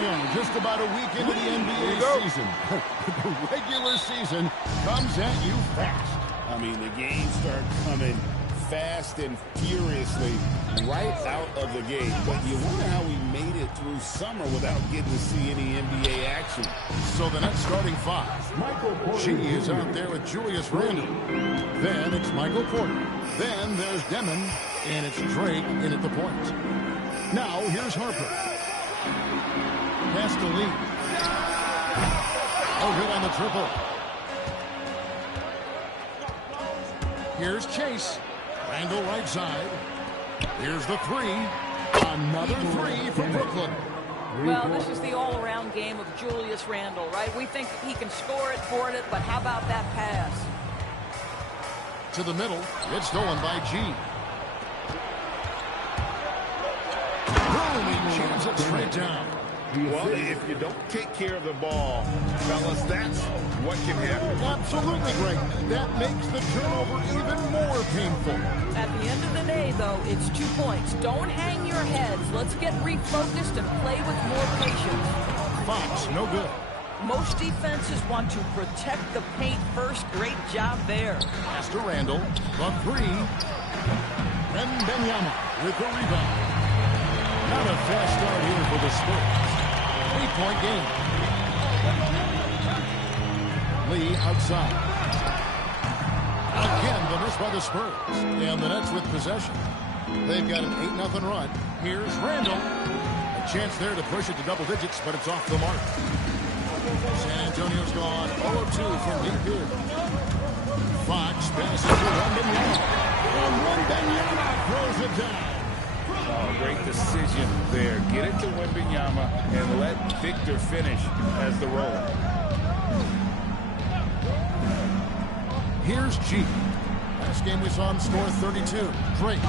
we are, just about a week into the NBA season. The regular season comes at you fast. I mean, the games start coming fast and furiously right out of the gate. But you wonder how we made it through summer without getting to see any NBA action. So the next starting five. She is out there with Julius Randle. Then it's Michael Porter. Then there's Demon. And it's Drake in at the point. Now here's Harper. Pass to Lee. Oh, good on the triple. Here's Chase. Randle right side. Here's the three. Another three for Brooklyn. Well, this is the all-around game of Julius Randle, right? We think he can score it, forward it, but how about that pass? To the middle. It's stolen by G. Boom! He jams it straight down. Well, if you don't take care of the ball, fellas, that's what can happen. Absolutely, Greg. That makes the turnover even more painful. At the end of the day, though, it's 2 points. Don't hang your heads. Let's get refocused and play with more patience. Fox, no good. Most defenses want to protect the paint first. Great job there. Pass to Randle. The three. Wembanyama with the rebound. Not a fast start here for the Spurs. 3-point game. Lee outside. Again, the miss by the Spurs. And the Nets with possession. They've got an 8-0 run. Here's Randle. A chance there to push it to double digits, but it's off the mark. San Antonio's gone 0-2 from deep here. Fox passes to Wembanyama. And Wembanyama throws it down. Oh, great decision there. Get it to Wembanyama and let Victor finish as the roller. Here's G. Last game we saw him score 32. Drake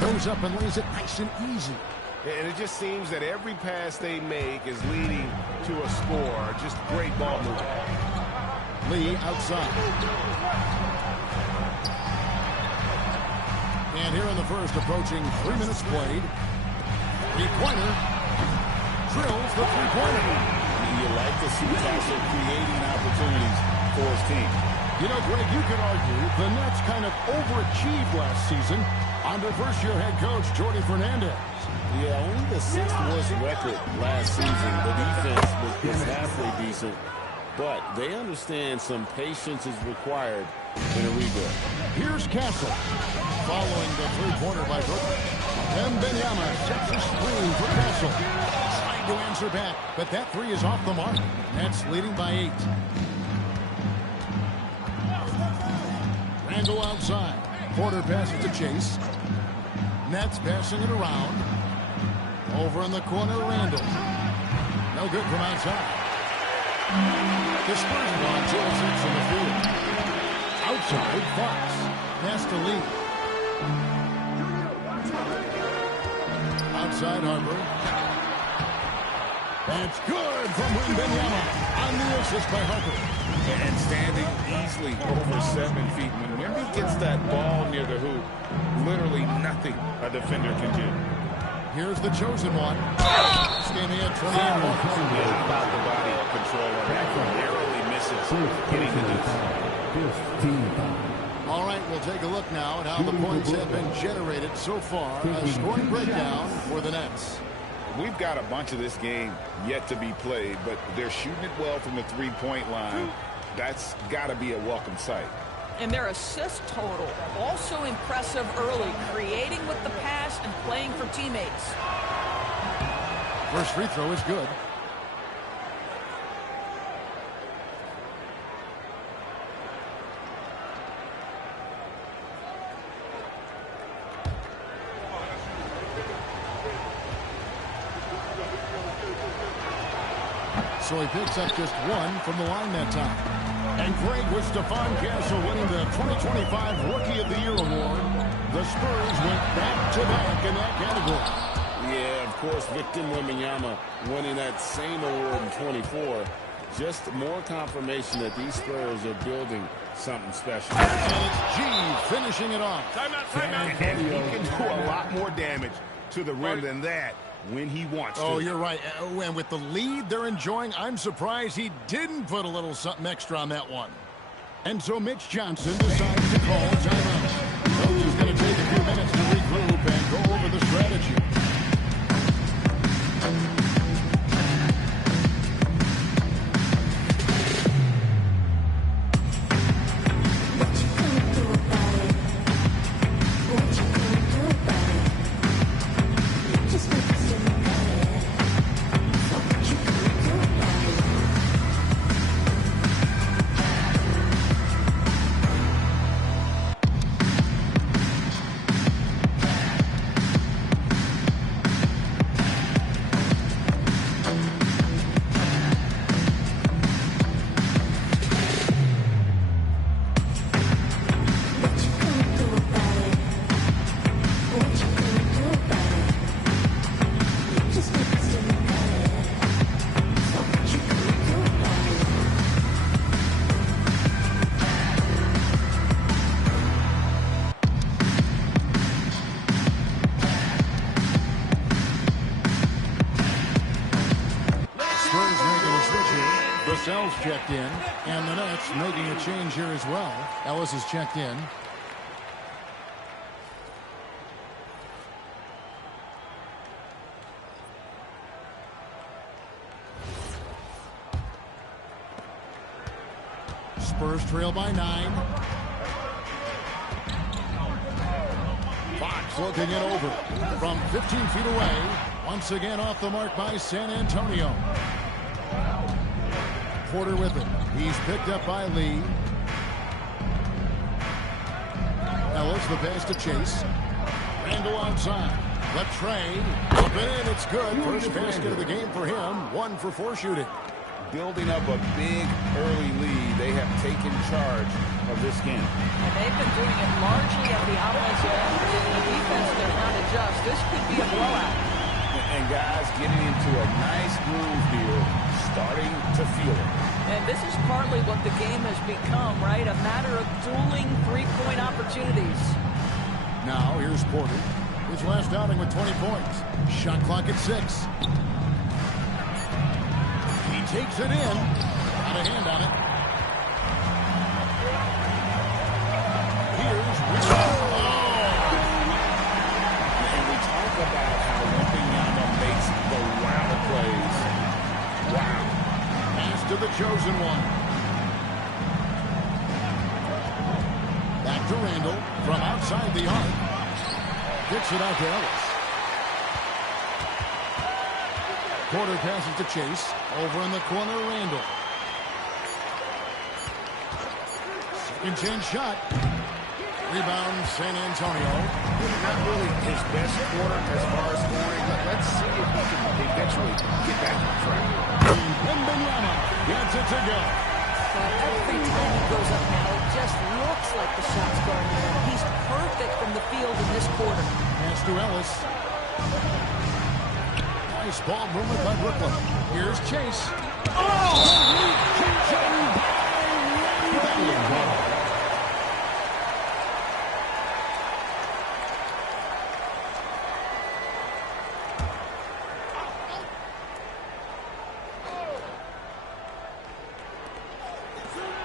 goes up and lays it nice and easy. And it just seems that every pass they make is leading to a score. Just great ball movement. Lee outside. And here in the first, approaching 3 minutes played. Three-pointer. Drills the three-pointer. You like to see Castle creating opportunities for his team. You know, Greg, you could argue the Nets kind of overachieved last season under first-year head coach Jordi Fernandez. Yeah, only the 6th worst record last season. The defense was halfway decent, but they understand some patience is required in a rebuild. Here's Castle, following the three-pointer by Brooklyn. Wembanyama sets a screen for Castle. Trying to answer back, but that three is off the mark. Nets leading by 8. Randle outside. Porter passes to Chase. Nets passing it around. Over in the corner, Randle. No good from outside. The Spurs have gone 2 of 6 in the field. Outside, Fox. Pass to Lee. Outside, Harper. That's good from Wembanyama. On the assist by Harper. And standing easily over 7 feet. When Wemby gets that ball near the hoop, literally nothing a defender can do. Here's the chosen one. This game he had 28 points. About the body control. Narrowly misses hitting the deuce. All right, we'll take a look now at how the points have been generated so far. A scoring breakdown for the Nets. We've got a bunch of this game yet to be played, but they're shooting it well from the three-point line. That's got to be a welcome sight. And their assist total, also impressive early, creating with the pass and playing for teammates. First free throw is good. So he picks up just 1 from the line that time. And Greg, with Stephon Castle winning the 2025 Rookie of the Year award, the Spurs went back-to-back in that category. Yeah, of course, Victor Wembanyama winning that same award in 24. Just more confirmation that these Spurs are building something special. And it's G finishing it off. Timeout, timeout. And he can do a lot more damage to the rim than that when he wants to. Oh, you're right. And with the lead they're enjoying, I'm surprised he didn't put a little something extra on that one. And so Mitch Johnson decides to call timeout. Coach is going to take a few minutes to regroup and go over the strategy. Ellis checked in, and the Nets making a change here as well. Ellis is checked in. Spurs trail by 9. Fox looking it over from 15 feet away. Once again off the mark by San Antonio. Porter with it. He's picked up by Lee. Ellis, the pass to Chase. Randall outside. Left Trey. Up and in. It's good. First basket of the game for him. 1 for 4 shooting. Building up a big early lead. They have taken charge of this game. And they've been doing it largely at the offensive end. The defense does not adjust. This could be a blowout. And guys getting into a nice groove here, starting to feel it. And this is partly what the game has become, right? A matter of dueling three-point opportunities. Now, here's Porter. His last outing with 20 points. Shot clock at 6. He takes it in. Got a hand on it. Here's Richard. And we talk about how Wembanyama makes the wow plays. Wow. Pass to the chosen one. Back to Randall from outside the arc. Kicks it out to Ellis. Porter passes to Chase. Over in the corner, Randall. Second chance shot. Rebound, San Antonio. Not really his best quarter as far as scoring, but let's see if he can eventually get back on track. Wembanyama gets it to go. Every time he goes up now, it just looks like the shot's going in. He's perfect from the field in this quarter. Pass to Ellis. Nice ball movement by Brooklyn. Here's Chase.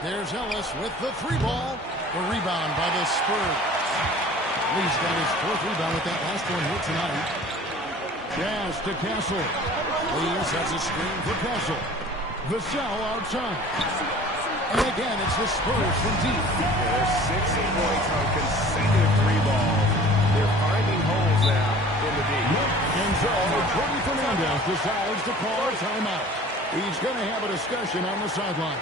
There's Ellis with the 3-ball. The rebound by the Spurs. Lee's got his 4th rebound with that last one here tonight. Pass to Castle. Lee sets a screen for Castle. Vassell outside. And again, it's the Spurs from deep. There's 60 points on consecutive 3-balls. They're finding holes now in the deep. And so, Jordan Fernandez decides to call a timeout. He's going to have a discussion on the sideline.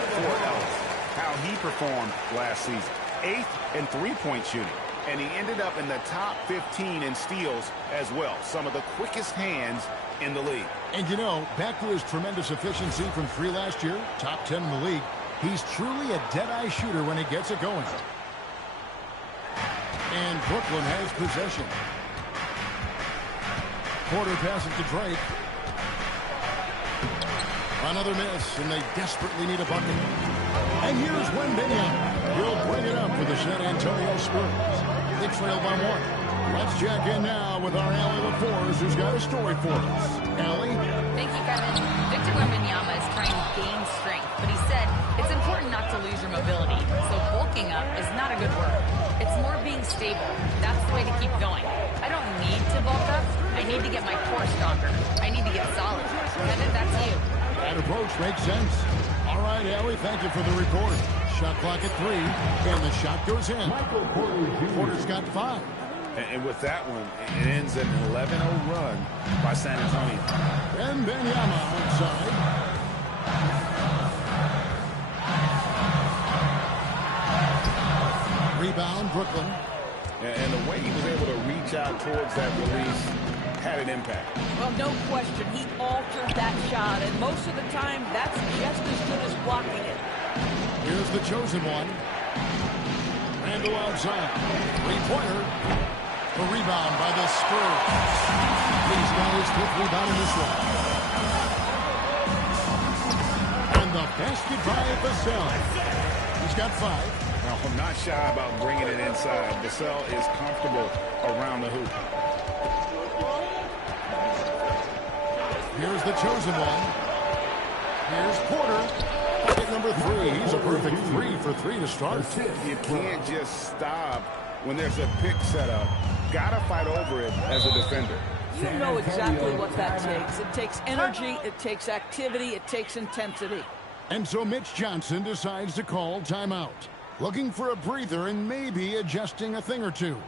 for Ellis. How he performed last season. 8th in three-point shooting. And he ended up in the top 15 in steals as well. Some of the quickest hands in the league. And you know, back to his tremendous efficiency from 3 last year, top 10 in the league, he's truly a dead-eye shooter when he gets it going. And Brooklyn has possession. Porter passes to Drake. Another miss, and they desperately need a bucket. And here's Wembanyama. He'll bring it up for the San Antonio Spurs. They trail by 1. Let's check in now with our Allie LaForce, who's got a story for us. Allie? Thank you, Kevin. Victor Wembanyama is trying to gain strength, but he said it's important not to lose your mobility. So bulking up is not a good word. It's more being stable. That's the way to keep going. I don't need to bulk up. I need to get my core stronger. I need to get solid. Kevin, that's you. That approach makes sense. All right, Allie, thank you for the report. Shot clock at 3, and the shot goes in. Porter's got 5. And with that one, it ends an 11-0 run by San Antonio. And Wembanyama outside. Rebound, Brooklyn. And the way he was able to reach out towards that release had an impact. Well, no question. He altered that shot, and most of the time, that's just as good as blocking it. Here's the chosen one. Randall outside. Three-pointer. A rebound by the Spurs. He's got his 5th rebound in this one. And the basket by Vassell. He's got 5. Well, I'm not shy about bringing it inside. Vassell is comfortable around the hoop. Here's the chosen one. Here's Porter. Bucket number 3. He's a perfect 3 for 3 to start. You can't just stop when there's a pick set up. Gotta fight over it as a defender. You know exactly what that takes. It takes energy, it takes activity, it takes intensity. And so Mitch Johnson decides to call timeout. Looking for a breather and maybe adjusting a thing or two.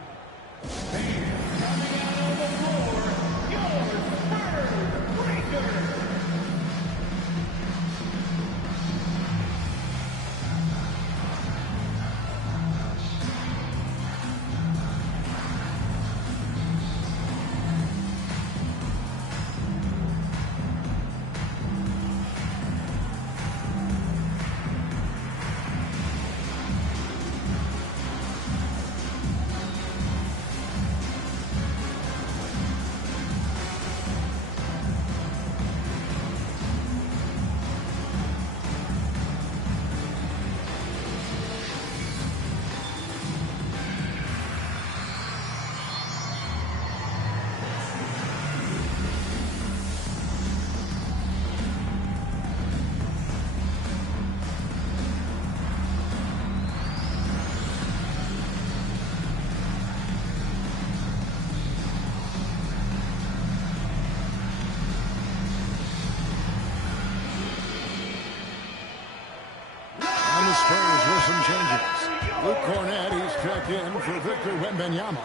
Luke Cornett, he's checked in for Victor Wembanyama.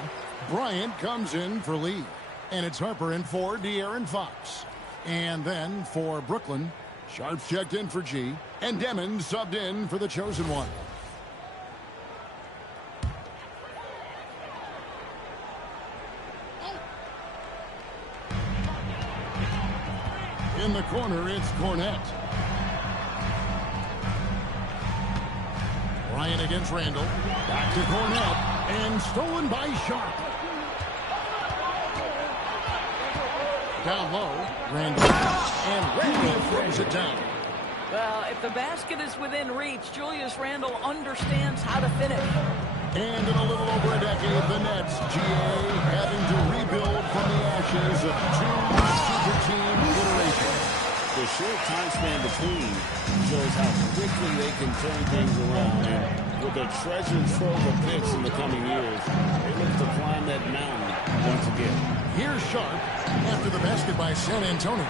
Bryant comes in for Lee. And it's Harper in for De'Aaron Fox. And then for Brooklyn, Sharp's checked in for G. And Demon subbed in for the chosen one. In the corner, it's Cornett. Bryant against Randall. Back to Cornett. And stolen by Sharp. Down low. Randall. And Randall throws it down. Well, if the basket is within reach, Julius Randle understands how to finish. And in a little over a decade, the Nets, GA, having to rebuild from the ashes of 2 super team iterations. The short time span between shows how quickly they can turn things around. And with a treasure trove of picks in the coming years, they look to climb that mountain once again. Here's Sharp after the basket by San Antonio.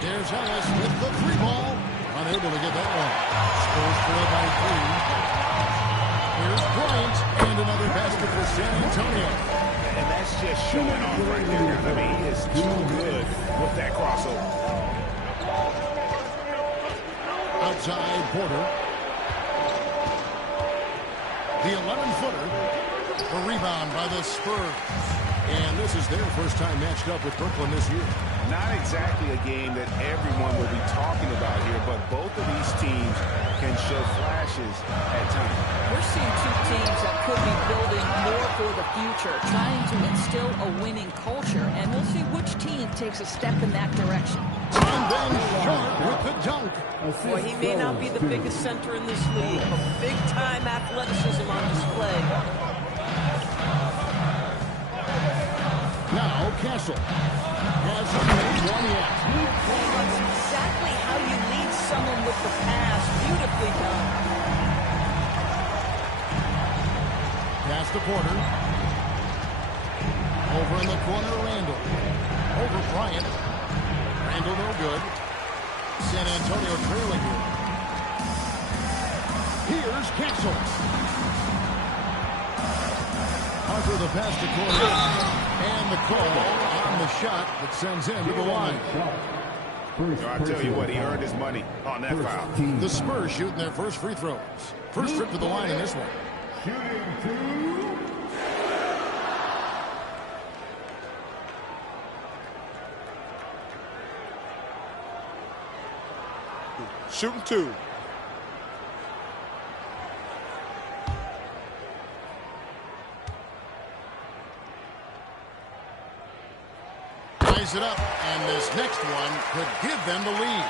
There's Ellis with the 3-ball. Unable to get that one. Spurs trail by 3. Here's Bryant and another basket for San Antonio. And that's just showing off right there. I mean, he is too good with that crossover. outside Porter. The 11-footer. A rebound by the Spurs. And this is their first time matched up with Brooklyn this year. Not exactly a game that everyone will be talking about here, but both of these teams can show flashes at times. We're seeing two teams that could be building more for the future, trying to instill a winning culture, and we'll see which team takes a step in that direction. And then Short with the dunk. Boy, he may not be the biggest center in this league, but big-time athleticism on display. Now Castle hasn't made one yet. That's exactly how you lead someone with the pass. Beautifully done. Pass to Porter. Over in the corner, Randall. Over Bryant. Randall no good. San Antonio trailing here. Here's Castle. Harper the pass to Corey. And the call on the shot that sends him to the line. I'll tell you what, he earned his money on that foul. The Spurs shooting their first free throws. First trip to the line in this one. Shooting two. Ties it up, and this next one could give them the lead.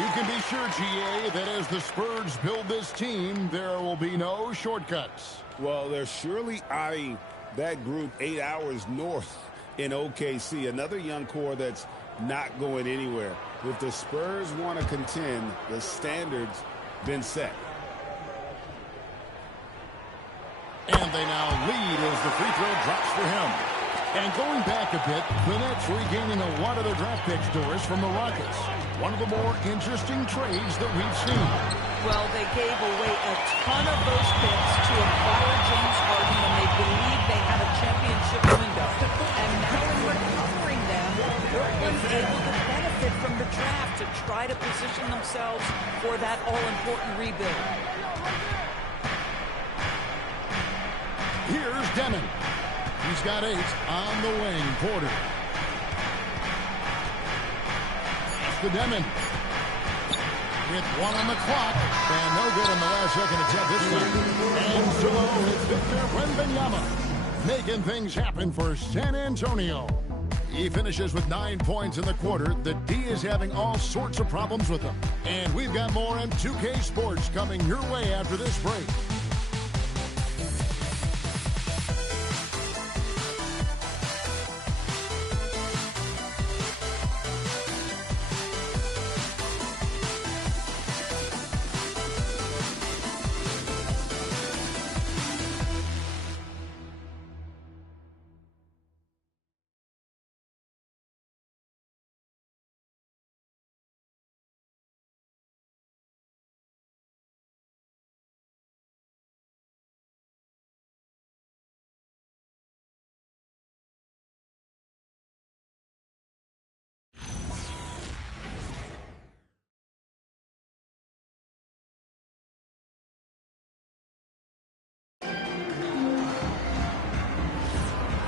You can be sure, GA, that as the Spurs build this team, there will be no shortcuts. Well, they're surely eyeing that group 8 hours north in OKC. Another young core that's not going anywhere. If the Spurs want to contend, the standard's been set. And they now lead as the free throw drops for him. And going back a bit, the Nets regaining a lot of their draft picks, Doris, from the Rockets. One of the more interesting trades that we've seen. Well, they gave away a ton of those picks to acquire James Harden when they believed they had a championship window. And now in recovering them, Brooklyn's able to benefit from the draft to try to position themselves for that all-important rebuild. Here's Demon. He's got 8 on the wing. Porter. Pass to Demon. With 1 on the clock. And no good in the last second attempt this time. And so it's Victor Wembanyama making things happen for San Antonio. He finishes with 9 points in the quarter. The D is having all sorts of problems with him. And we've got more on 2K Sports coming your way after this break.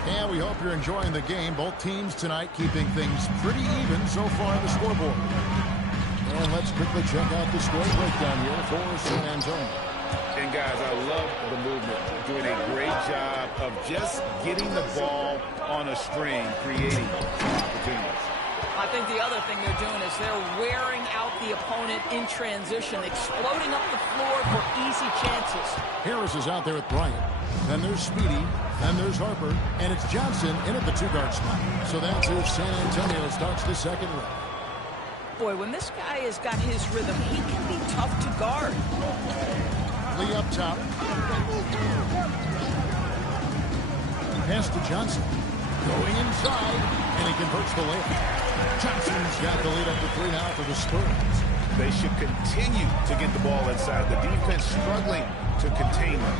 Yeah, we hope you're enjoying the game. Both teams tonight keeping things pretty even so far on the scoreboard. And let's quickly check out the score breakdown here for San Antonio. And guys, I love the movement. Doing a great job of just getting the ball on a string, creating opportunities. I think the other thing they're doing is they're wearing out the opponent in transition, exploding up the floor for easy chances. Harris is out there with Bryant. Then there's Speedy. Then there's Harper. And it's Johnson in at the 2-guard spot. So that's if San Antonio starts the second round. Boy, when this guy has got his rhythm, he can be tough to guard. Lee up top. Pass to Johnson. Going inside. And he converts the layup. Johnson's got the lead up to 3 now for the Spurs. They should continue to get the ball inside. The defense struggling to contain them.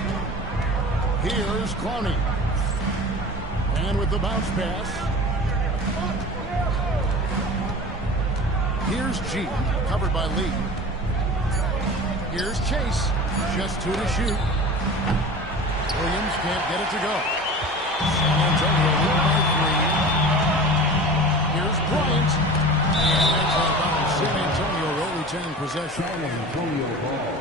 Here's Clowney. And with the bounce pass. Here's G. Covered by Lee. Here's Chase. Just 2 to shoot. Williams can't get it to go. San Antonio lead by 3. Here's Bryant. And that's out of bounds. San Antonio will retain possession. San Antonio ball.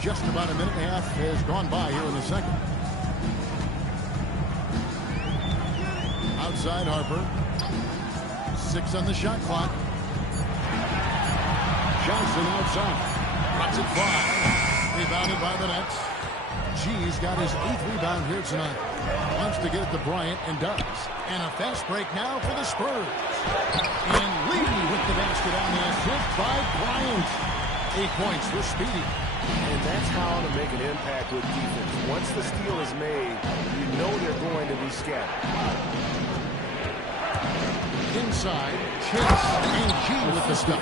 Just about a minute and a half has gone by here in the second. Outside Harper. 6 on the shot clock. Johnson outside. Lets it fly. Rebounded by the Nets. G's got his 8th rebound here tonight. Wants to get it to Bryant and does. And a fast break now for the Spurs. And Lee with the basket on the assist by Bryant. 8 points for Speedy. And that's how to make an impact with defense. Once the steal is made, you know they're going to be scattered. Inside, Chase and G with the stuff.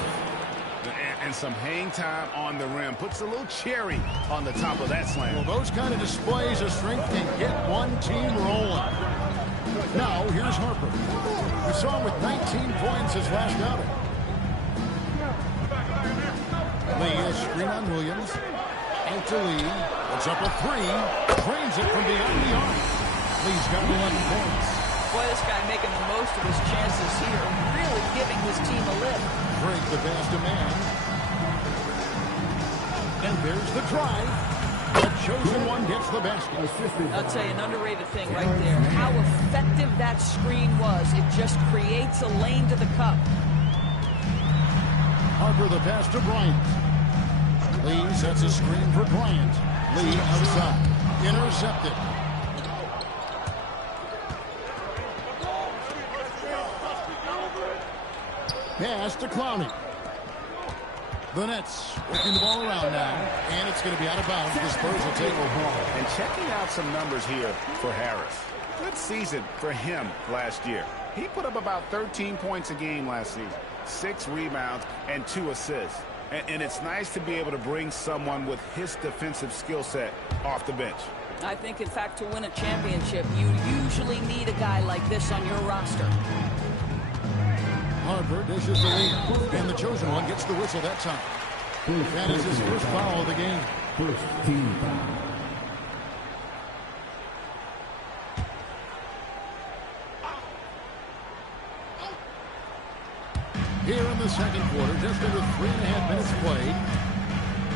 And some hang time on the rim. Puts a little cherry on the top of that slam. Well, those kind of displays of strength can get one team rolling. Now, here's Harper. We saw him with 19 points his last outing. Lee, a screen on Williams. Out to Lee. It's up a 3. Drains it from beyond the arc. Lee's got 11 points. Boy, this guy making the most of his chances here. Really giving his team a lift. Break the pass to man. And there's the drive. The chosen one gets the basket. I'll tell you, an underrated thing right there. How effective that screen was. It just creates a lane to the cup. Harper the pass to Bryant. Lee sets a screen for Bryant. Lee outside. Intercepted. Pass to Clowney. The Nets working the ball around now, and it's going to be out of bounds. The Spurs will take the ball. And checking out some numbers here for Harris. Good season for him last year. He put up about 13 points a game last season, 6 rebounds, and 2 assists. And it's nice to be able to bring someone with his defensive skill set off the bench. I think, in fact, to win a championship, you usually need a guy like this on your roster. Harper dishes the lead, and the chosen one gets the whistle that time. That is his first foul of the game. First team foul. Here in the second quarter, just under 3.5 minutes played.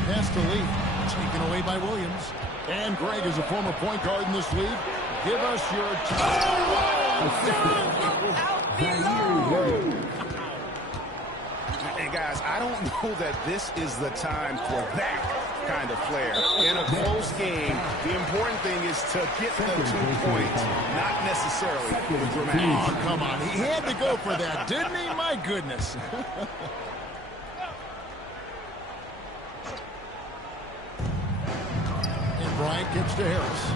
Pass to Lee, taken away by Williams. And Greg is a former point guard in this league. Give us your... And guys, I don't know that this is the time for that kind of flair. In a close game, the important thing is to get the 2 points, not necessarily the dramatic. Oh, come on. He had to go for that, didn't he? My goodness. And Bryant gets to Harris.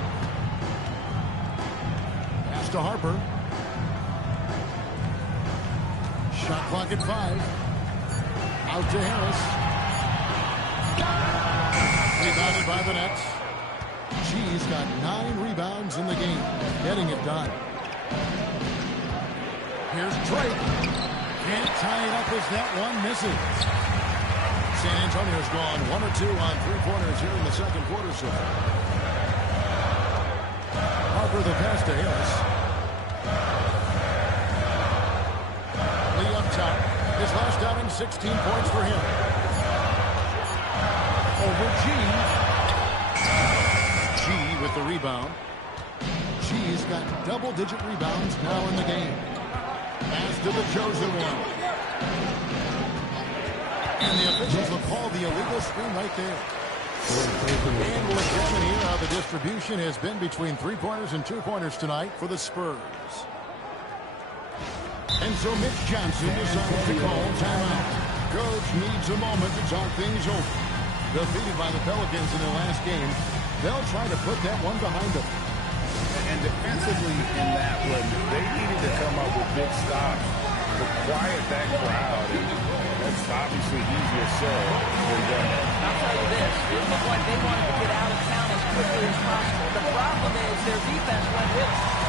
Pass to Harper. Shot clock at 5. Out to Harris. Rebounded by the Nets. G's got 9 rebounds in the game. Getting it done. Here's Drake. Can't tie it up as that one misses. San Antonio's gone 1 or 2 on 3-pointers here in the second quarter so far. Harper the pass to Harris. Lee up top. His last outing, 16 points for him. Over G. G with the rebound. G's got double-digit rebounds now in the game. Pass to the chosen one. And the officials will call the illegal screen right there. And we'll examine here how the distribution has been between 3-pointers and 2-pointers tonight for the Spurs. And so Mitch Johnson decides to call timeout. Coach needs a moment to talk things over. Defeated by the Pelicans in their last game, they'll try to put that one behind them. And defensively in that one, they needed to come up with big stops to quiet that crowd. And that's obviously easier said than done. I'll tell you this, it looked like they wanted to get out of town as quickly as possible. The problem is their defense went with it.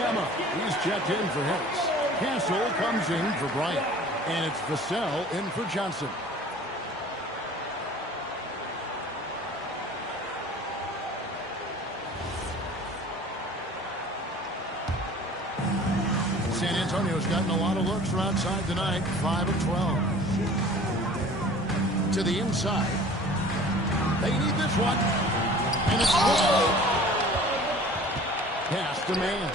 Wembanyama. He's checked in for Harris. Castle comes in for Bryant. And it's Vassell in for Johnson. San Antonio's gotten a lot of looks from outside tonight. 5 of 12. To the inside. They need this one. And it's pass to man.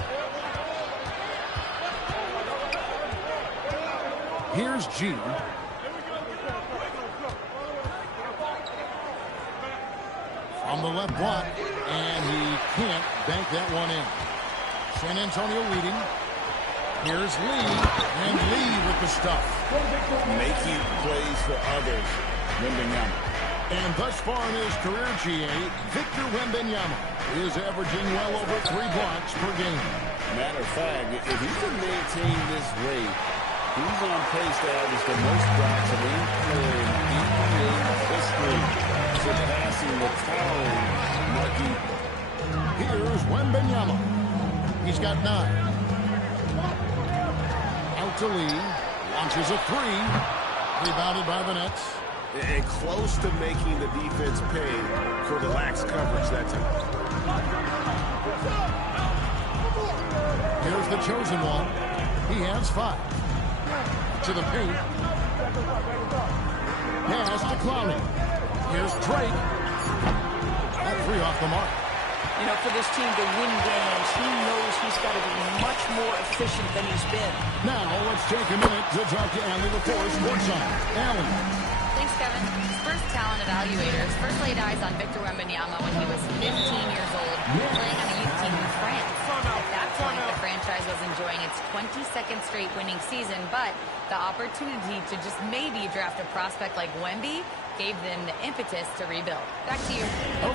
Here's G. From the left block. And he can't bank that one in. San Antonio leading. Here's Lee, and Lee with the stuff. Making plays for others, Wembanyama. And thus far in his career, GA, Victor Wembanyama is averaging well over 3 blocks per game. Matter of fact, if he can maintain this rate, he's on pace to average the most blocks of any player in NBA history, surpassing the towering Marky. Here's Wembanyama. He's got 9. To Lee, launches a 3, rebounded by the Nets. And close to making the defense pay for the lax coverage that time. Here's the chosen one. He has 5. To the paint. Pass to Clowney. Here's Drake. That 3 off the mark. You know, for this team to win games, he knows he's got to be much more efficient than he's been. Now, let's take a minute to talk to Allie before Sportsline. Allie. Thanks, Kevin. Spurs talent evaluators first laid eyes on Victor Wembanyama when he was 15 years old, playing on a youth team in France. At that point, the franchise was enjoying its 22nd straight winning season, but the opportunity to just maybe draft a prospect like Wemby gave them the impetus to rebuild. Back to you.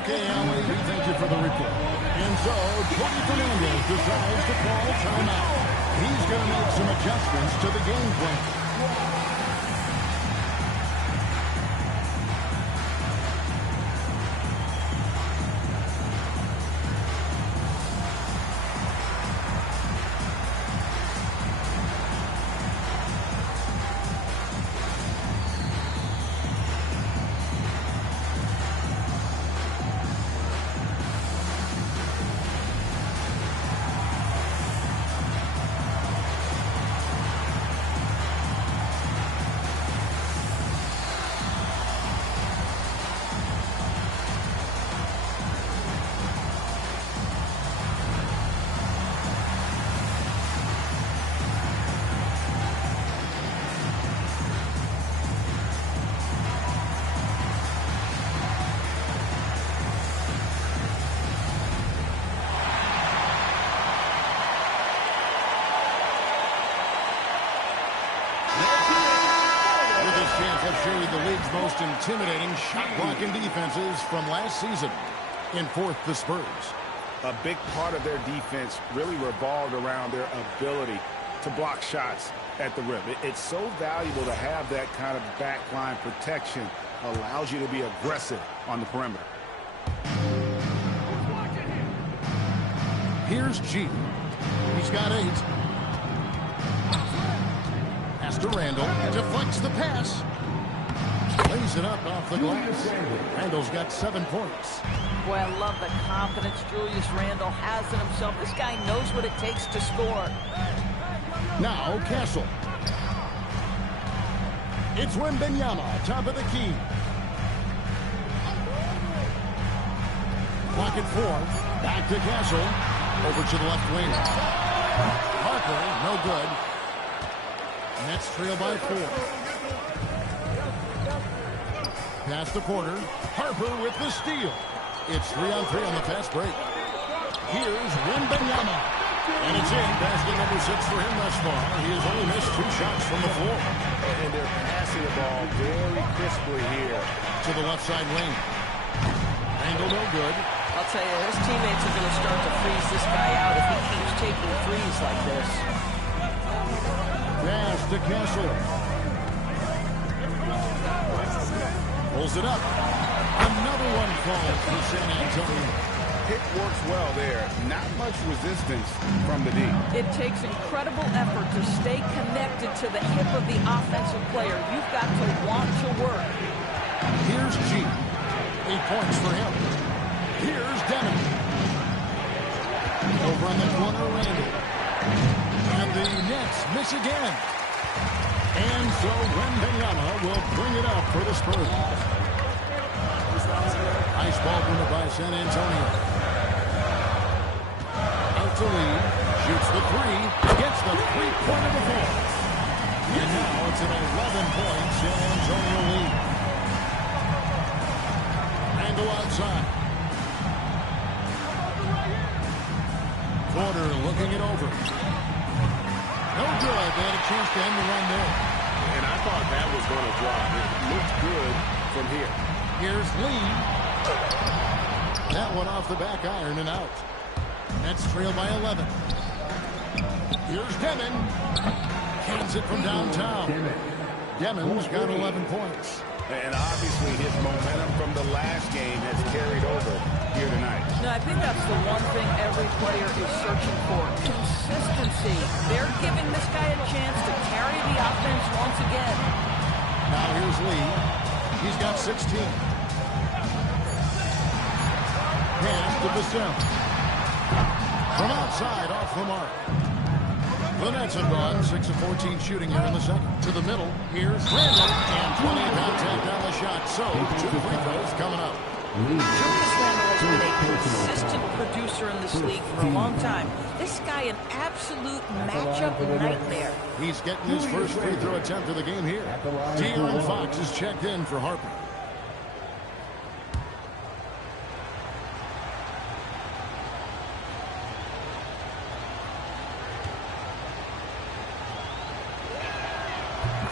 Okay, Allie, we thank you for the report. And so, Jordan Fernandez decides to call timeout. He's going to make some adjustments to the game plan. Surely the league's most intimidating shot-blocking defenses from last season. In 4th, the Spurs. A big part of their defense really revolved around their ability to block shots at the rim. It's so valuable to have that kind of backline protection. Allows you to be aggressive on the perimeter. Here's G. He's got 8. Pass to Randall. Deflects the pass. Lays it up off the glass. Randall's got 7 points. Boy, I love the confidence Julius Randle has in himself. This guy knows what it takes to score. Now, Castle. It's Wembanyama, top of the key. Clock at 4. Back to Castle. Over to the left wing. Harper, no good. Nets trail by 4. Pass to Porter. Harper with the steal. It's 3-on-3 on the fast break. Here's Wembanyama. And it's in. Basket number 6 for him thus far. He has only missed 2 shots from the floor. And they're passing the ball very crisply here. To the left side wing. Randall no good. I'll tell you, his teammates are going to start to freeze this guy out if he keeps taking threes like this. Pass to Castle. Pulls it up. Another one falls for San Antonio. pick works well there. Not much resistance from the D. It takes incredible effort to stay connected to the hip of the offensive player. You've got to want to work. Here's G. 8 points for him. Here's Denham. Over on the corner, Randall. And the Nets miss again. And so Wembanyama will bring it up for the Spurs. Nice ball movement by San Antonio. Out to Lee. Shoots the three. Gets the three-pointer to fall. And now it's an 11-point San Antonio lead. Randall outside. Porter looking it over. No good. They had a chance to end the run there. And I thought that was going to drop. It looked good from here. Here's Lee. That one off the back iron and out. Nets trail by 11. Here's Demon. Cans it from downtown. Demon's got 11 points. And obviously his momentum from the last game has carried over here tonight. Now, I think that's the one thing every player is searching for. Consistency. They're giving this guy a chance to carry the offense once again. Now here's Lee. He's got 16. Pass to Vassell. From outside, off the mark. The Nets have gone 6 of 14 shooting here in the second. To the middle, here's Randall. And 20 contact on the shot. So, 2 free throws coming up. Julius Randle has been a consistent producer in this league for a long time. This guy an absolute matchup nightmare. He's getting his first free throw attempt of the game here. De'Aaron Fox is checked in for Harper.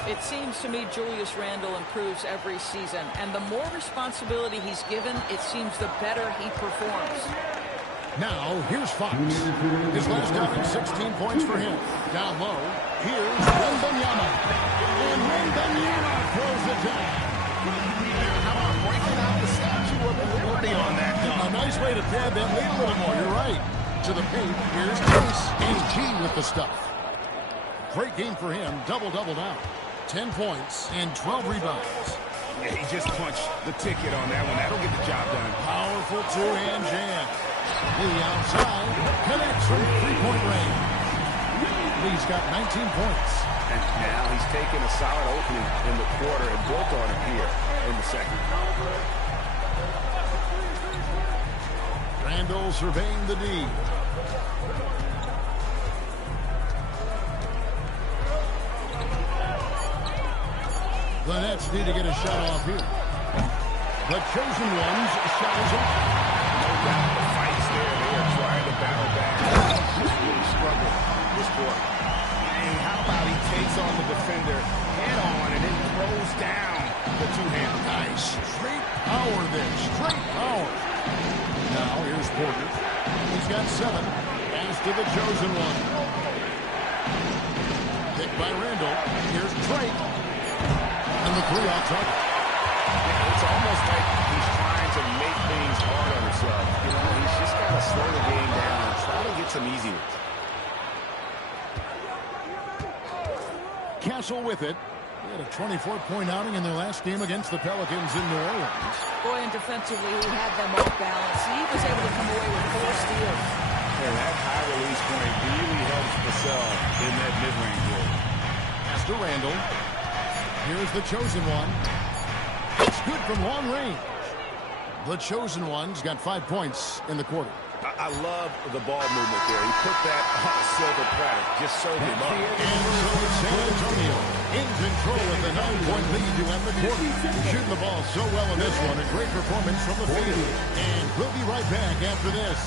It seems to me Julius Randle improves every season, and the more responsibility he's given, it seems the better he performs. Now, here's Fox. His last outing, 16 points for him. Down low, here's Wembanyama. And Wembanyama throws it down. How about breaking out the Statue of Liberty on that dunk? A nice way to pad that lead a little more. You're right. To the paint, here's Chase. And G with the stuff. Great game for him. Double-double now. 10 points and 12 rebounds. Yeah, he just punched the ticket on that one. That'll get the job done. Powerful two-hand jam. Lee outside. Connects from three-point range. Lee's got 19 points. And now he's taken a solid opening in the quarter and built on it here in the second. Randall surveying the D. The Nets need to get a shot off here. The chosen ones shot is off. No doubt the fight's there. They are trying to battle back. Just really struggled this quarter. And how about he takes on the defender head on and then throws down the two-hand. Nice. Straight power there. Straight power. Now here's Porter. He's got 7. Pass to the chosen one. Picked by Randall. Here's Drake. And the three off target. Yeah, it's almost like he's trying to make things hard on himself. You know, he's just got to slow the game down and try to get some easy ones. Castle with it. They had a 24-point outing in their last game against the Pelicans in New Orleans. Boy, and defensively, he had them off balance. He was able to come away with 4 steals. And that high release point really helps Vassell in that mid-range game. Pass to Randall. Here's the chosen one. It's good from long range. The chosen one's got 5 points in the quarter. I love the ball movement there. He put that on a silver platter. Just served him up. And so it's San Antonio in control with a 9-point lead to end the quarter. Shooting the ball so well in this one. A great performance from the field. And we'll be right back after this.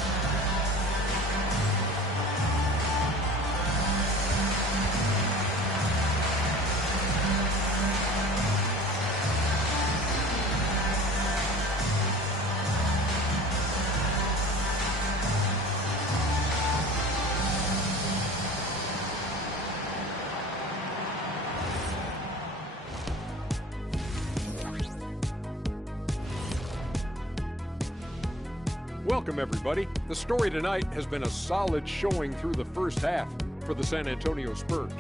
Welcome, everybody. The story tonight has been a solid showing through the first half for the San Antonio Spurs.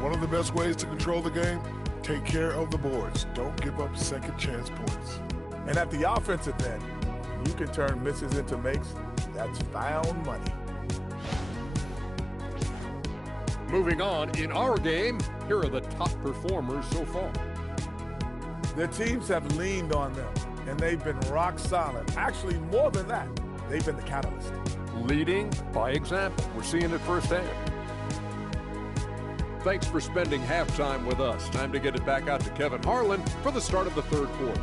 One of the best ways to control the game, take care of the boards. Don't give up second chance points. And at the offensive end, you can turn misses into makes. That's found money. Moving on, in our game, here are the top performers so far. Their teams have leaned on them, and they've been rock solid. Actually, more than that, they've been the catalyst. Leading by example. We're seeing it firsthand. Thanks for spending halftime with us. Time to get it back out to Kevin Harlan for the start of the third quarter.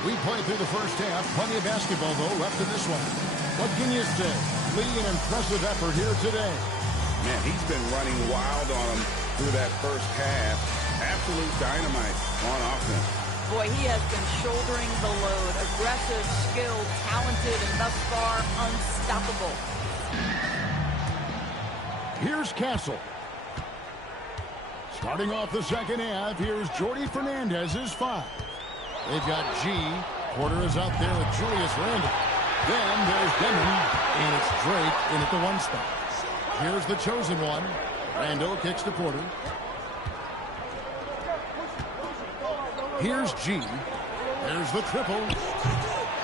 We played through the first half. Plenty of basketball, though, left in this one. What can you say? Lee, an impressive effort here today. Man, he's been running wild on them through that first half. Absolute dynamite on offense. Boy, he has been shouldering the load. Aggressive, skilled, talented, and thus far unstoppable. Here's Castle. Starting off the second half, here's Jordy Fernandez's 5. They've got G. Porter is out there with Julius Randle. Then there's Demon, and it's Drake in at the 1 spot. Here's the chosen one. Randle kicks to Porter. Here's G. There's the triple.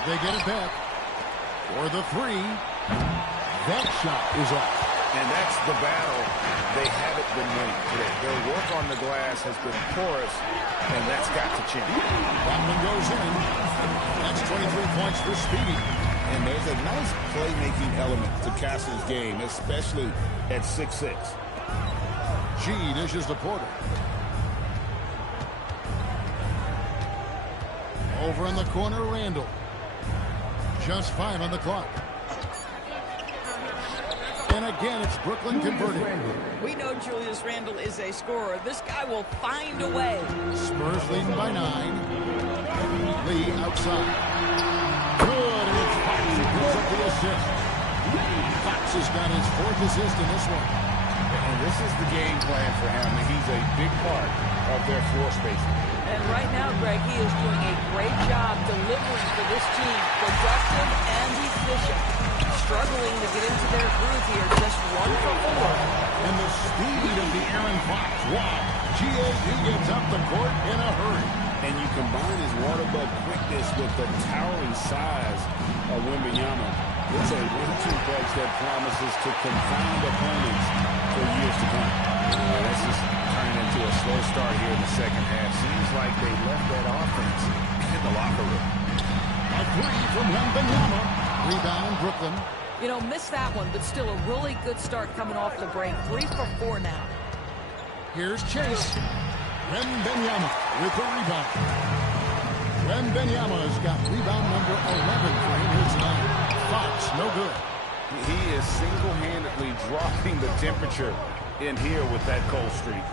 They get it back. For the 3. That shot is off. And that's the battle they haven't been winning today. Their work on the glass has been porous, and that's got to change. That one goes in. That's 23 points for Speedy. And there's a nice playmaking element to Castle's game, especially at 6'6". G dishes to Porter. Over in the corner, Randle. Just 5 on the clock. And again, it's Brooklyn converting. We know Julius Randle is a scorer. This guy will find a way. Spurs leading by 9. Lee outside. Good, and it's Fox who picks up the assist. Fox has got his 4th assist in this one. And this is the game plan for him. He's a big part of their floor spacing. And right now, Greg, he is doing a great job delivering for this team. Productive and efficient. Struggling to get into their groove here. Just 1 for 4. And the speed of the Aaron Fox. Wow. GAD gets up the court in a hurry. And you combine his water bug quickness with the towering size of Wembanyama. It's a 1-2 punch that promises to confound opponents for years to come. That's just turning into a slow start here in the second half. Seems like they left that offense in the locker room. A 3 from Wembanyama. Rebound, Brooklyn. You know, missed that one, but still a really good start coming off the break. 3 for 4 now. Here's Chase. Wembanyama with the rebound. Wembanyama has got rebound number 11 for him here tonight. Fox, no good. He is single-handedly dropping the temperature in here with that cold streak.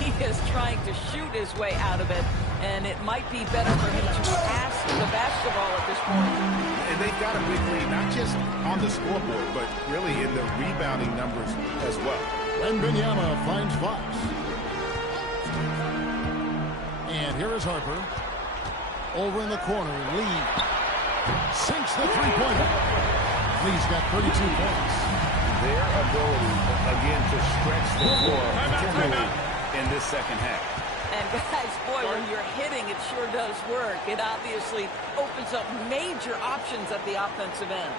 He is trying to shoot his way out of it, and it might be better for him to pass the basketball at this point. And they've got a big lead, not just on the scoreboard, but really in the rebounding numbers as well. Wembanyama finds Fox. And here is Harper. Over in the corner, Lee sinks the three-pointer. Lee's got 32 points. Their ability, again, to stretch the floor, particularly in this second half. And guys, boy, when you're hitting, it sure does work. It obviously opens up major options at the offensive end.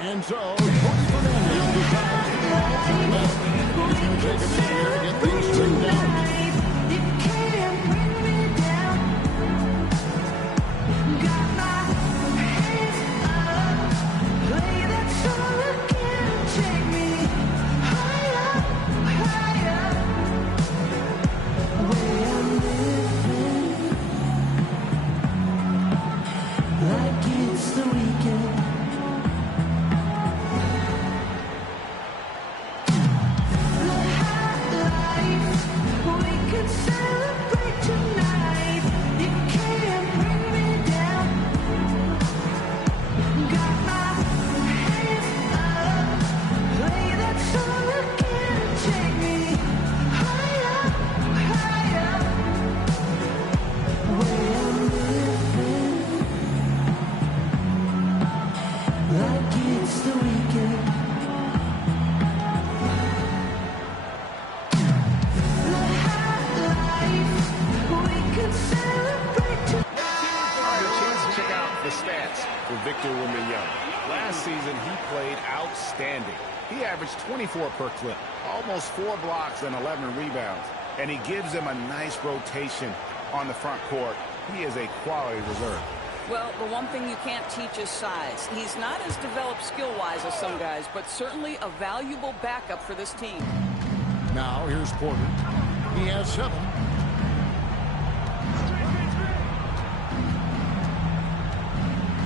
And so, Jordy Fernandez decides to go all to the left. He's going to take a minute here to get things straightened out. played outstanding. He averaged 24 per clip, almost 4 blocks and 11 rebounds. And he gives them a nice rotation on the front court. He is a quality reserve. Well, the one thing you can't teach is size. He's not as developed skill-wise as some guys, but certainly a valuable backup for this team. Now here's Porter. He has 7.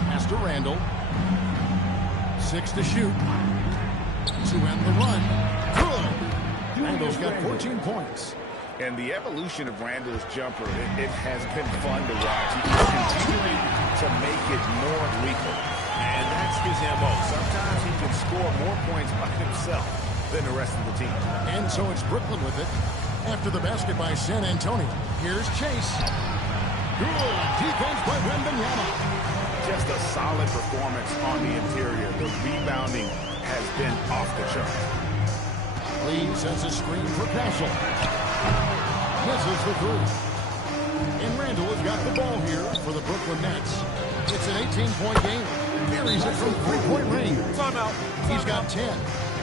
Pass to Randall. 6 to shoot. To end the run. Good. Randall's got 14 points. And the evolution of Randall's jumper, it has been fun to watch. He's continuing to make it more lethal. And that's his MO. Sometimes he can score more points by himself than the rest of the team. And so it's Brooklyn with it. After the basket by San Antonio. Here's Chase. Good defense by Wembanyama. Just a solid performance on the interior. The rebounding has been off the charts. Lee sends a screen for Castle. Misses the 3. And Randall has got the ball here for the Brooklyn Nets. It's an 18-point game. Carries it from 3-point range. Timeout. He's got 10.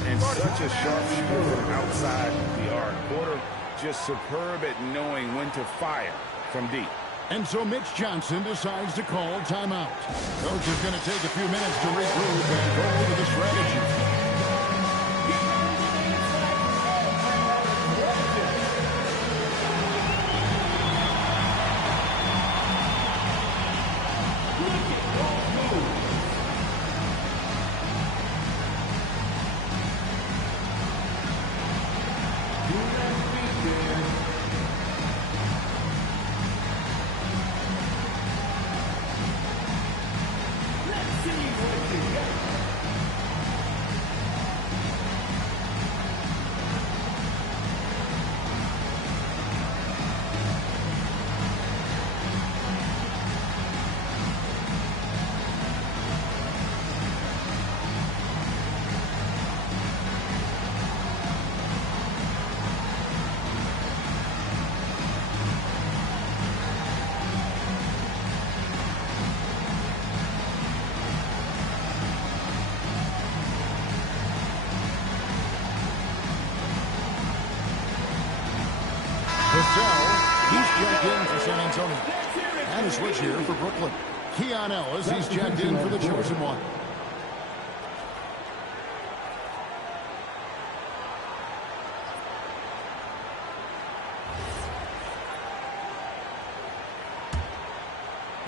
And such a sharp shooter from outside the arc. Porter just superb at knowing when to fire from deep. And so Mitch Johnson decides to call timeout. Coach is going to take a few minutes to regroup and go over the strategy. He's checked in for San Antonio. And a switch here for Brooklyn. Keon Ellis, he's checked in for the chosen one.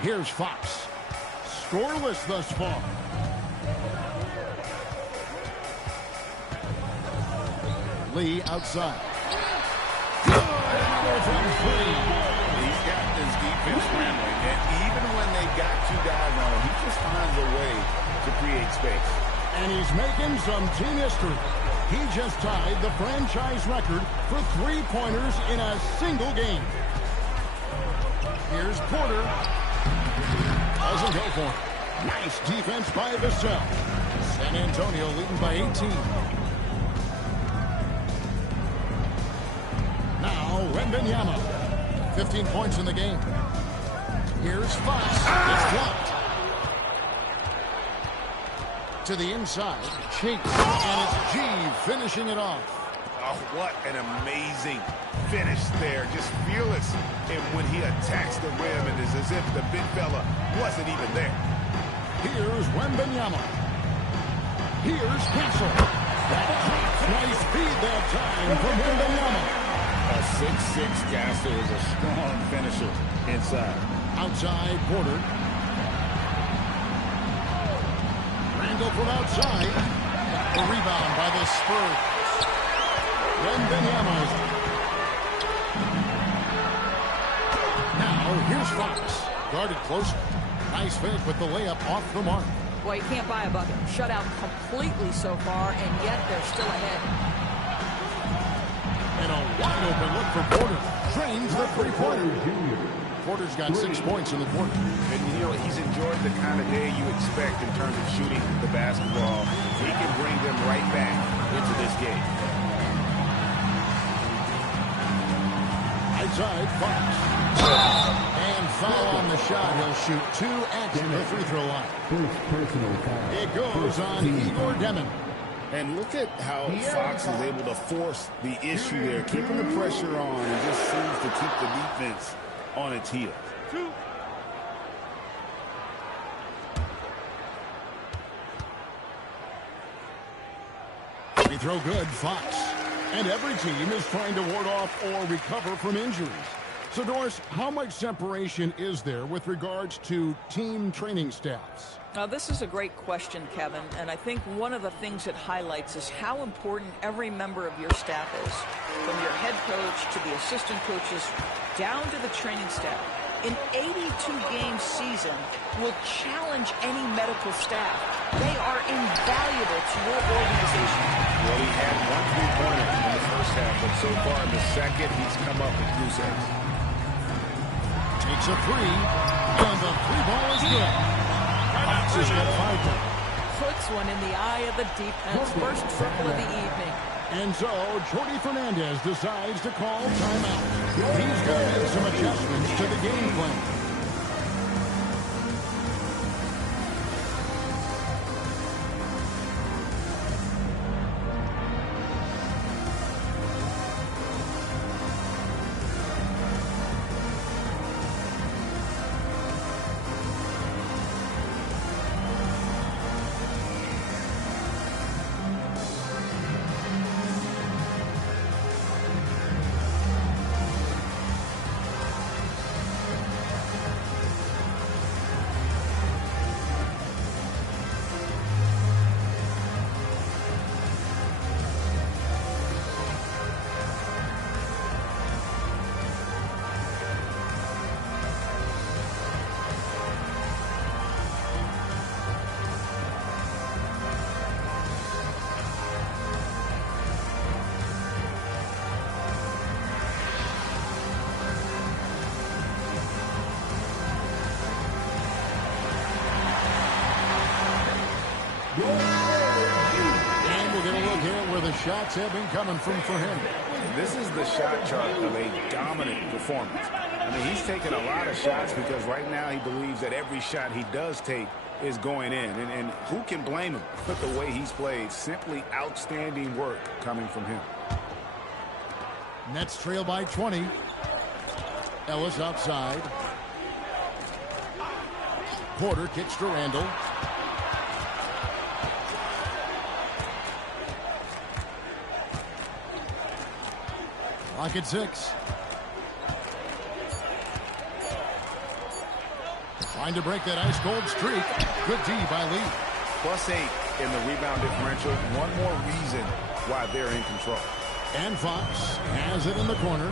Here's Fox. Scoreless thus far. Lee outside. He's got this defense scrambling, and even when they got 2 guys on him, he just finds a way to create space. And he's making some team history. He just tied the franchise record for 3-pointers in a single game. Here's Porter. Doesn't go for it. Nice defense by Vassell. San Antonio leading by 18. Wembanyama, 15 points in the game. Here's Fox. It's blocked. To the inside. Chase. And it's G finishing it off. Oh, what an amazing finish there. Just fearless. And when he attacks the rim, it is as if the big fella wasn't even there. Here's Wembanyama. Here's Castle. That drops. Nice feed that time from Wembanyama. A 6'6" Castle is a strong finisher inside. Outside, Porter. Randall from outside. The rebound by the Spurs. Wembanyama. Now, here's Fox. Guarded closer. Nice fake with the layup off the mark. Well, you can't buy a bucket. Shut out completely so far, and yet they're still ahead. And a wide open look for Porter. Drains the 3-pointer. Porter's got 6 points in the quarter. And you know, he's enjoyed the kind of day you expect in terms of shooting the basketball. He can bring them right back into this game. Outside, Fox. And foul on the shot. He'll shoot 2 at the free throw line. It goes on Igor Demin. And look at how Fox is able to force the issue there, keeping the pressure on, and just seems to keep the defense on its heels. Free throw good, Fox. And every team is trying to ward off or recover from injuries. So, Doris, how much separation is there with regards to team training staffs? Now, this is a great question, Kevin, and I think one of the things it highlights is how important every member of your staff is, from your head coach to the assistant coaches down to the training staff. An 82-game season will challenge any medical staff. They are invaluable to your organization. Well, he had 1 3-pointer in the first half, but so far in the second, he's come up with loose ends. Takes a 3, and the 3-ball is good. Fox has got 5 points. Puts one in the eye of the defense. First triple of the evening. And so, Jordi Fernandez decides to call timeout. He's going to make some adjustments to the game plan. And we're going to look here where the shots have been coming from for him. This is the shot chart of a dominant performance. I mean, he's taking a lot of shots because right now he believes that every shot he does take is going in. And who can blame him with the way he's played? Simply outstanding work coming from him. Nets trail by 20. Ellis outside. Porter kicks to Randall. Clock at 6. Trying to break that ice-cold streak. Good D by Lee. +8 in the rebound differential. One more reason why they're in control. And Fox has it in the corner.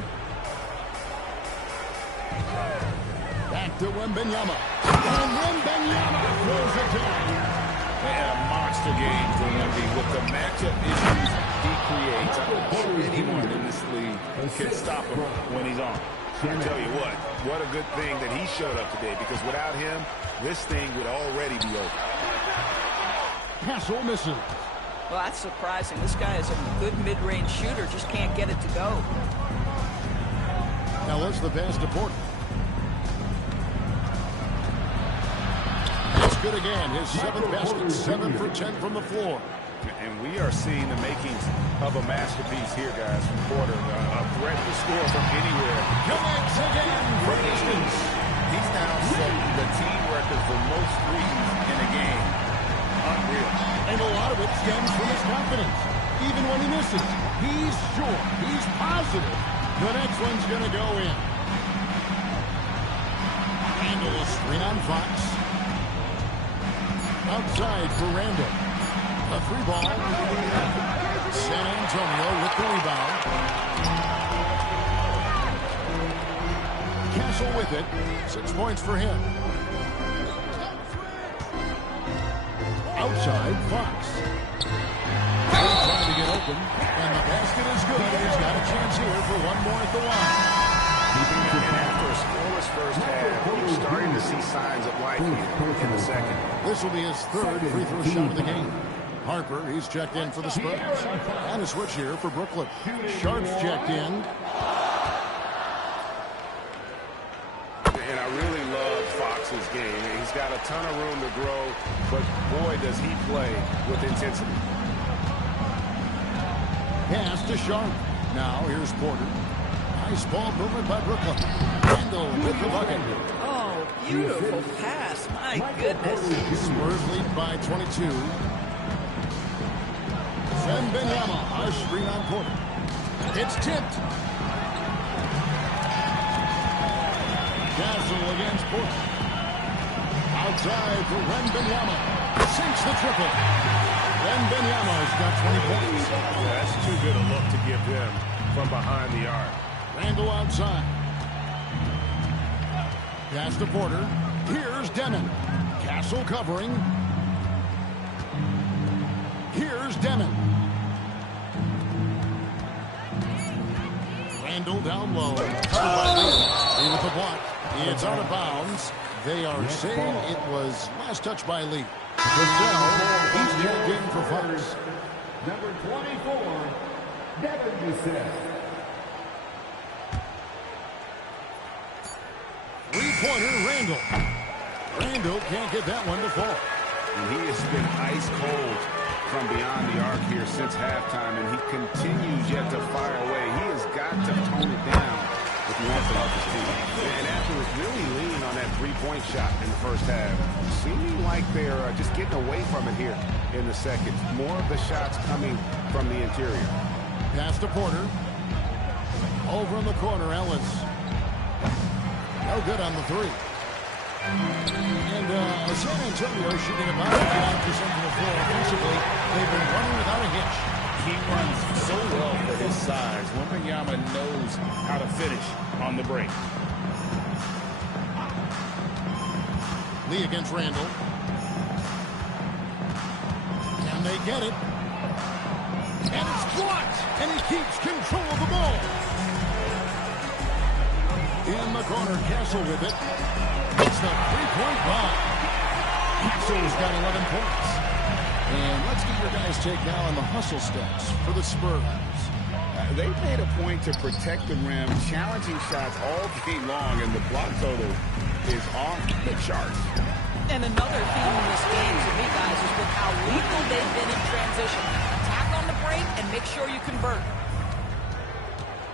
Back to Wembanyama. And Wembanyama throws it down. And a monster game for Wemby with the matchup issues he creates. I'm not sure anyone in this league can stop him when he's on. I tell you what a good thing that he showed up today, because without him, this thing would already be over. Castle misses. Well, that's surprising. This guy is a good mid-range shooter, just can't get it to go. Now let's the pass to Porter. It's good again. His 7th basket, 7 for 10 from the floor. And we are seeing the makings of a masterpiece here, guys, from Porter. A threat to score from anywhere. Connects again for distance. He's now set the team record for most threes in a game. Unreal. And a lot of it stems from his confidence. Even when he misses, he's sure, he's positive the next one's going to go in. Handle a screen on Fox. Outside for Randall. A 3-ball. San Antonio with the rebound. Castle with it. 6 points for him. Outside, Fox. Trying to get open, and the basket is good. He's got a chance here for one more at the line. After a scoreless first half, you're starting to see signs of life here in the second. This will be his 3rd free throw shot of the game. Harper, he's checked in for the Spurs. And a switch here for Brooklyn. Sharp's checked in. And I I really love Fox's game. He's got a ton of room to grow, but boy, does he play with intensity. Pass to Sharp. Now here's Porter. Nice ball movement by Brooklyn. Randall with the bucket. Oh, beautiful pass. My goodness. Spurs lead by 22. Wembanyama, a screen on Porter. It's tipped. Castle against Porter. Outside for Wembanyama. Sinks the triple. Wembanyama's got 20 points. Yeah, that's too good a look to give him from behind the arc. Randall outside. Pass to Porter. Here's Demon. Castle covering. Here's Demon. Randall down low. Lee with the block. It's out of bounds. They are saying it was last touch by Lee. He's checked in for Fox. Number 24, Bkn Sa. Three-pointer, Randall. Randall can't get that one to fall. And he has been ice cold from beyond the arc here since halftime, and he continues yet to fire away. He has got to tone it down if he wants to help his team. And after really leaning on that three-point shot in the first half, seeming like they're just getting away from it here in the second. More of the shots coming from the interior. Pass to Porter. Over in the corner, Ellis. No good on the three. And San Antonio shooting about 59% from the floor offensively. They've been running without a hitch. He runs so well for his size. Wembanyama knows how to finish on the break. Lee against Randall. Can they get it? And it's blocked. And he keeps control of the ball. In the corner, Castle with it. It's the three-point bomb. Castle's got 11 points. And let's get your guys' take now on the hustle stats for the Spurs. They've made a point to protect the rim, challenging shots all day long, and the block total is off the charts. And another theme in this game to me, guys, is with how lethal they've been in transition. Attack on the break and make sure you convert.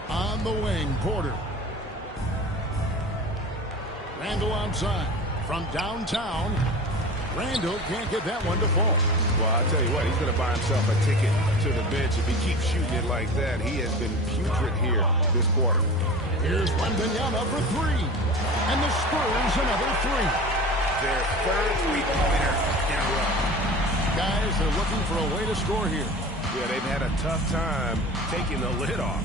On the wing, Porter. Randall outside. From downtown, Randall can't get that one to fall. Well, I'll tell you what, he's going to buy himself a ticket to the bench if he keeps shooting it like that. He has been putrid here this quarter. Here's Wembanyama for three. And the Spurs another three. Their third three-pointer in a row. Guys, they're looking for a way to score here. Yeah, they've had a tough time taking the lid off.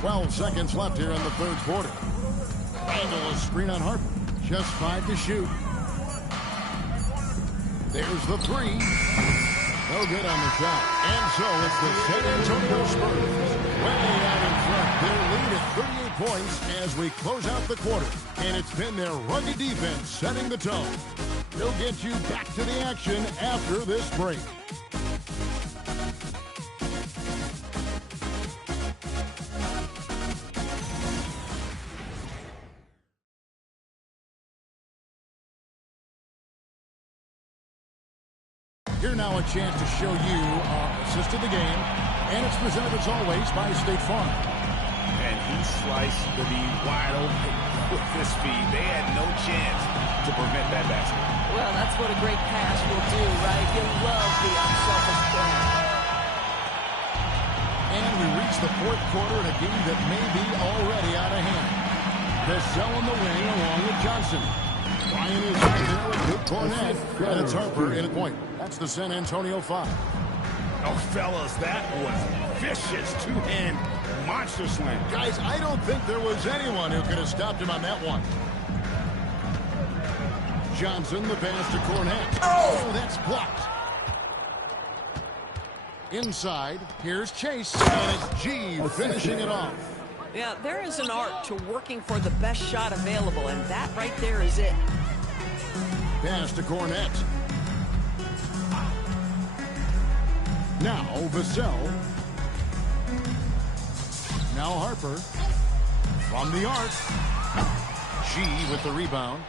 12 seconds left here in the third quarter. Randall, a screen on Harper. Just 5 to shoot. There's the three. No good on the shot. And so it's the San Antonio Spurs way out in front. Their lead at 38 points as we close out the quarter. And it's been their rugged defense setting the tone. We'll get you back to the action after this break. Here now a chance to show you our assist of the game, and it's presented as always by State Farm. And he sliced the D wide open with this speed. They had no chance to prevent that basket. Well, that's what a great pass will do, right? You'll love the unselfish play. And we reach the fourth quarter in a game that may be already out of hand. Vassell in the wing along with Johnson. Ryan is right there with good Cornette. And it's Harper in a point. That's the San Antonio 5. Oh, fellas, that was vicious two-hand monster slam. Guys, I don't think there was anyone who could have stopped him on that one. Johnson, the pass to Cornette. Oh, that's blocked. Inside, here's Chase. And it's G finishing it off. Yeah, there is an art to working for the best shot available, and that right there is it. Pass to Cornette. Now Vassell. Now Harper from the arc. G with the rebound.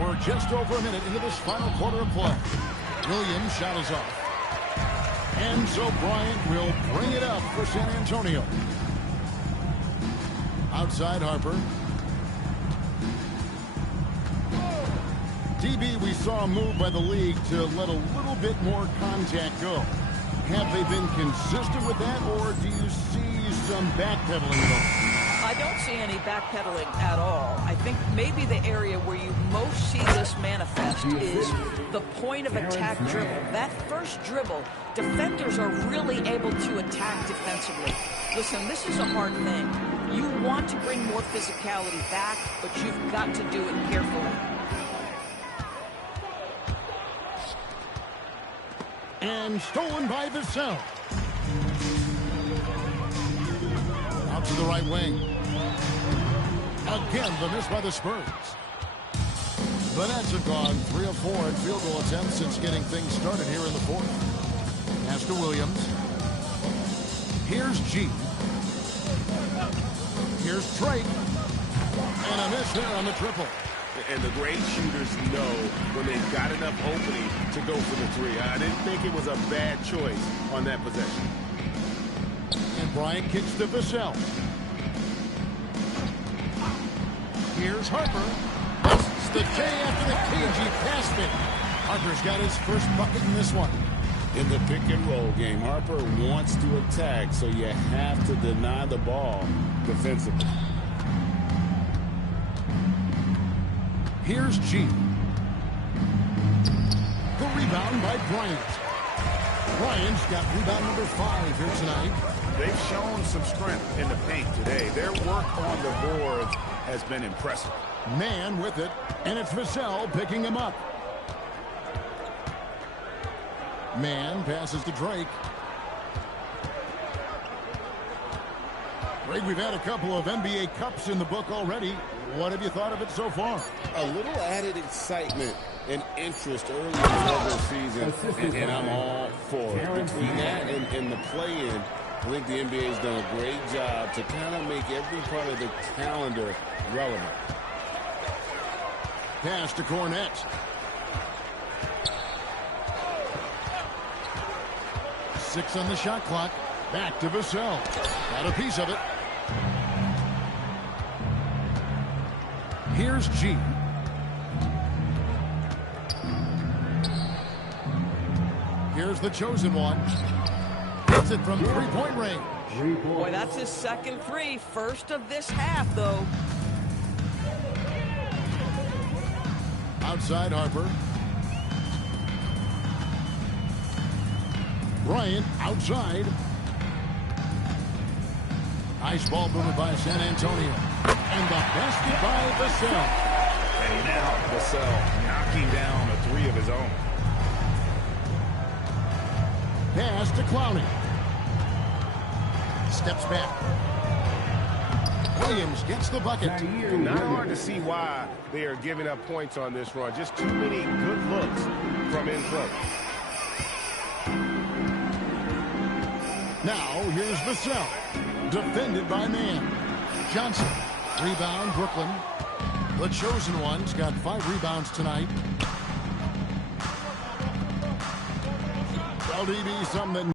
We're just over a minute into this final quarter of play. Williams' shot is off. And so Bryant will bring it up for San Antonio. Outside Harper. DB, we saw a move by the league to let a little bit more contact go. Have they been consistent with that, or do you see some backpedaling though? I don't see any backpedaling at all. I think maybe the area where you most see this manifest is the point of attack dribble. That first dribble, defenders are really able to attack defensively. Listen, this is a hard thing. You want to bring more physicality back, but you've got to do it carefully. And stolen by Vassell. Out to the right wing. Again, the miss by the Spurs. The Nets have gone 3 of 4 in field goal attempts since getting things started here in the fourth. Pass to Williams. Here's G. Here's Drake. And a miss there on the triple. And the great shooters know when they've got enough opening to go for the three. I didn't think it was a bad choice on that possession. And Bryant kicks to Vassell. Here's Harper. It's the day after the cagey pass fake. Harper's got his first bucket in this one. In the pick and roll game, Harper wants to attack, so you have to deny the ball defensively. Here's G. The rebound by Bryant. Bryant's got rebound number 5 here tonight. They've shown some strength in the paint today. Their work on the boards has been impressive. Man with it, and it's Vassell picking him up. Man passes to Drake. Greg, we've had a couple of NBA Cups in the book already. What have you thought of it so far? A little added excitement and interest early in the regular season, and I'm all for it. Between that and the play-in, I think the NBA has done a great job to kind of make every part of the calendar relevant. Pass to Cornette. Six on the shot clock. Back to Vassell. Got a piece of it. Here's G. Here's the chosen one. Hits it from three-point range. Boy, that's his second three. First of this half, though. Outside Harper. Bryant outside. Nice ball movement by San Antonio. And the basket by Vassell. And now Vassell knocking down a three of his own. Pass to Clowney. Steps back. Williams gets the bucket. Not hard to see why they are giving up points on this run. Just too many good looks from in front. Now here's Vassell. Defended by Man. Johnson. Rebound, Brooklyn. The chosen one's got 5 rebounds tonight. LDB, something